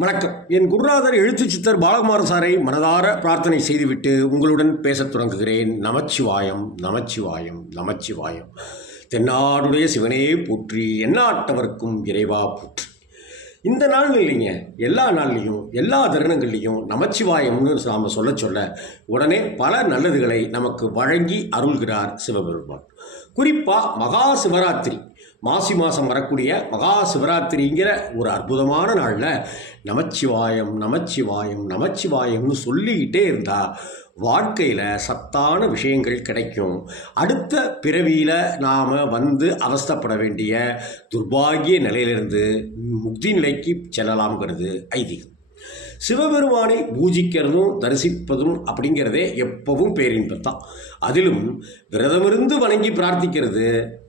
வணக்கம். என் குருநாதர் எழுத்து சித்தர் பாலகுமார சாரை மனதார பிரார்த்தனை செய்துவிட்டு உங்களுடன் பேசத் தொடங்குகிறேன். நமச்சிவாயம் நமச்சிவாயம் நமச்சிவாயம். தென்னாடுடைய சிவனே போற்றி எந்நாட்டவர்க்கும் இறைவா போற்றி. இந்த நாள் இல்லைங்க எல்லா நாள்லேயும் எல்லா தருணங்கள்லையும் நமச்சிவாயம்னு நாம் சொல்ல சொல்ல உடனே பல நல்லதுகளை நமக்கு வழங்கி அருள்கிறார் சிவபெருமான். குறிப்பாக மகா சிவராத்திரி. மாசி மாதம் வரக்கூடிய மகா சிவராத்திரிங்கிற ஒரு அற்புதமான நாளில் நமச்சிவாயம் நமச்சிவாயம் நமச்சிவாயம்னு சொல்லிக்கிட்டே இருந்தால் வாழ்க்கையில் சத்தான விஷயங்கள் கிடைக்கும். அடுத்த பிறவியில் நாம் வந்து அவஸ்தைப்பட வேண்டிய துர்பாகிய நிலையிலிருந்து முக்தி நிலைக்கு செல்லலாம்ங்கிறது ஐதீகம். சிவபெருமானை பூஜிக்கிறதும் தரிசிப்பதும் அப்படிங்கிறதே எப்பவும் பேரின்பம் தான். அதிலும் விரதமிருந்து வணங்கி பிரார்த்திக்கிறது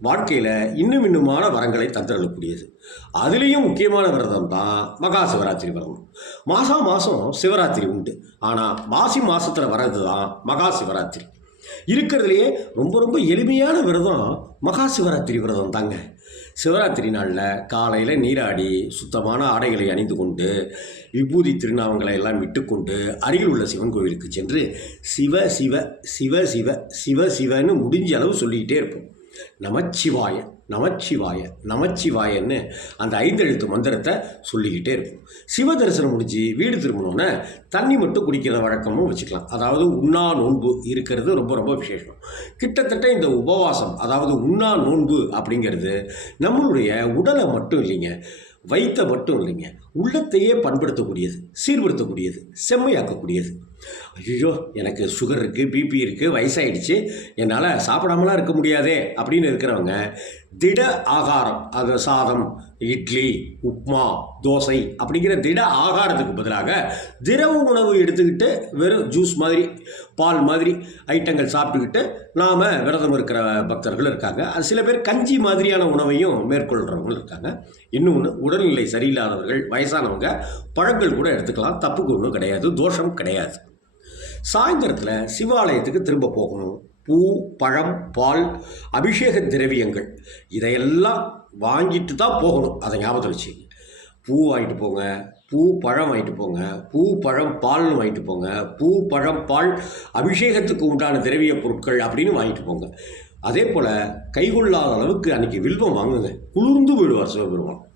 வாழ்க்கையில் இன்னும் இன்னுமான வரங்களை தந்திரக்கூடியது. அதுலேயும் முக்கியமான விரதம் தான் மகா சிவராத்திரி விரதம். மாதம் மாதம் சிவராத்திரி உண்டு. ஆனால் மாசி மாதத்தில் வர்றது தான் மகா சிவராத்திரி. இருக்கிறதுலையே ரொம்ப ரொம்ப எளிமையான விரதம் மகா சிவராத்திரி விரதம் தாங்க. சிவராத்திரி நாளில் காலையில் நீராடி சுத்தமான ஆடைகளை அணிந்து கொண்டு விபூதி திருநாமங்களை எல்லாம் விட்டுக்கொண்டு அருகில் உள்ள சிவன் கோவிலுக்கு சென்று சிவ சிவ சிவ சிவ சிவ சிவன்னு முடிஞ்ச அளவு சொல்லிக்கிட்டே இருப்போம். நமச்சிவாய நமச்சிவாய நமச்சிவாயன்னு அந்த ஐந்தெழுத்து மந்திரத்தை சொல்லிக்கிட்டே இருக்கும். சிவ தரிசனம் முடிஞ்சு வீடு திரும்பினோன்னே தண்ணி மட்டும் குடிக்கிற வழக்கமும் வச்சுக்கலாம். அதாவது உண்ணா நோன்பு இருக்கிறது ரொம்ப ரொம்ப விசேஷம். கிட்டத்தட்ட இந்த உபவாசம் அதாவது உண்ணா நோன்பு அப்படிங்கிறது நம்மளுடைய உடலை மட்டும் இல்லைங்க வைத்த மட்டும் இல்லைங்க உள்ளத்தையே பண்படுத்தக்கூடியது சீர்படுத்தக்கூடியது செம்மையாக்கக்கூடியது. ஐயோ எனக்கு சுகர் இருக்குது பிபி இருக்குது வயசாகிடுச்சு என்னால் சாப்பிடாமலாம் இருக்க முடியாதே அப்படின்னு இருக்கிறவங்க திட ஆகாரம் அது சாதம் இட்லி உப்மா தோசை அப்படிங்கிற திட ஆகாரத்துக்கு பதிலாக திரவ உணவு எடுத்துக்கிட்டு வெறும் ஜூஸ் மாதிரி பால் மாதிரி ஐட்டங்கள் சாப்பிட்டுக்கிட்டு நாம் விரதம் இருக்கிற பக்தர்கள் இருக்காங்க. அது சில பேர் கஞ்சி மாதிரியான உணவையும் மேற்கொள்கிறவங்களும் இருக்காங்க. இன்னொன்று உடல்நிலை சரியில்லாதவர்கள் வயசானவங்க பழங்கள் கூட எடுத்துக்கலாம். தப்புக்கு ஒன்றும் கிடையாது தோஷம் கிடையாது. சாயந்தரத்தில் சிவாலயத்துக்கு திரும்ப போகணும். பூ பழம் பால் அபிஷேக திரவியங்கள். இதையெல்லாம் வாங்கிட்டு தான் போகணும். அதை ஞாபகத்தில் வச்சுக்கோங்க. பூ வாங்கிட்டு போங்க பூ பழம் வாங்கிட்டு போங்க பூ பழம் பால்னு வாங்கிட்டு போங்க பூ பழம் பால் அபிஷேகத்துக்கு உண்டான திரவிய பொருட்கள் அப்படின்னு வாங்கிட்டு போங்க. அதே போல் கைகொள்ளாத அளவுக்கு அன்றைக்கி வில்வம் வாங்குங்க. குளிர்ந்து போயிடுவார் சிவபெருமான்.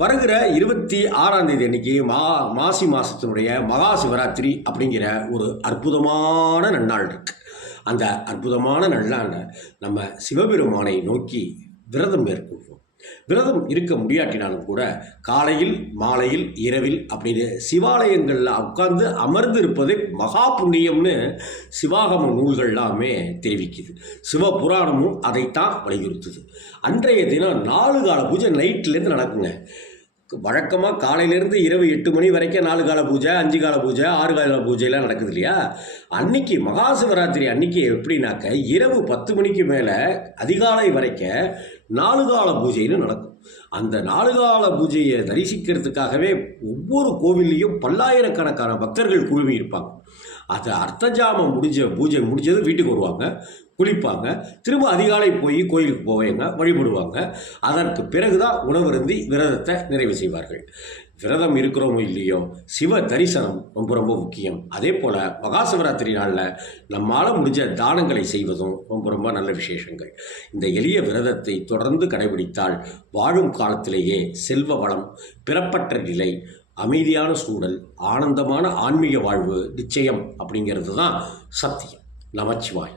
வருகிற இருபத்தி ஆறாம் தேதி அன்னைக்கு மா மாசி மாதத்தினுடைய மகா சிவராத்திரி அப்படிங்கிற ஒரு அற்புதமான நன்னாள் இருக்கு. அந்த அற்புதமான நன்னாளை நம்ம சிவபெருமானை நோக்கி விரதம் மேற்கொள்வோம். விரதம் இருக்க முடியாட்டினாலும் கூட காலையில் மாலையில் இரவில் அப்படின்னு சிவாலயங்களில் உட்கார்ந்து அமர்ந்து இருப்பதே மகா புண்ணியம்னு சிவாகம நூல்கள் எல்லாமே தெரிவிக்குது சிவபுராணமும் அதைத்தான் வலியுறுத்துது. அன்றைய தினம் நாலு கால பூஜை நைட்லேருந்து நடக்குங்க. வழக்கமாக காலையிலேருந்து இரவு எட்டு மணி வரைக்கும் நாலு கால பூஜை அஞ்சு கால பூஜை ஆறு கால பூஜையெல்லாம் நடக்குது இல்லையா? அன்னைக்கு மகா சிவராத்திரி அன்னைக்கு எப்படின்னாக்க இரவு பத்து மணிக்கு மேலே அதிகாலை வரைக்கும் நாலு கால பூஜைன்னு நடக்கும். அந்த நாலு கால பூஜையை தரிசிக்கிறதுக்காகவே ஒவ்வொரு கோவில்லையும் பல்லாயிரக்கணக்கான பக்தர்கள் குழுமி இருப்பாங்க அது அர்த்தஜாமம் முடிஞ்ச பூஜை முடிஞ்சது வீட்டுக்கு வருவாங்க. குளிப்பாங்க. திரும்ப அதிகாலை போய் கோயிலுக்கு போவாங்க வழிபடுவாங்க. அதற்கு பிறகுதான் உணவருந்தி விரதத்தை நிறைவு செய்வார்கள். விரதம் இருக்கிறோமோ இல்லையோ சிவ தரிசனம் ரொம்ப ரொம்ப முக்கியம். அதே போல் மகா சிவராத்திரி நாளில் நம்மால் முடிஞ்ச தானங்களை செய்வதும் ரொம்ப ரொம்ப நல்ல விசேஷங்கள். இந்த எளிய விரதத்தை தொடர்ந்து கடைபிடித்தால் வாழும் காலத்திலேயே செல்வ வளம் பிறப்பற்ற நிலை அமைதியான சூழல் ஆனந்தமான ஆன்மீக வாழ்வு நிச்சயம் அப்படிங்கிறது தான் சத்தியம். நமச்சிவாய்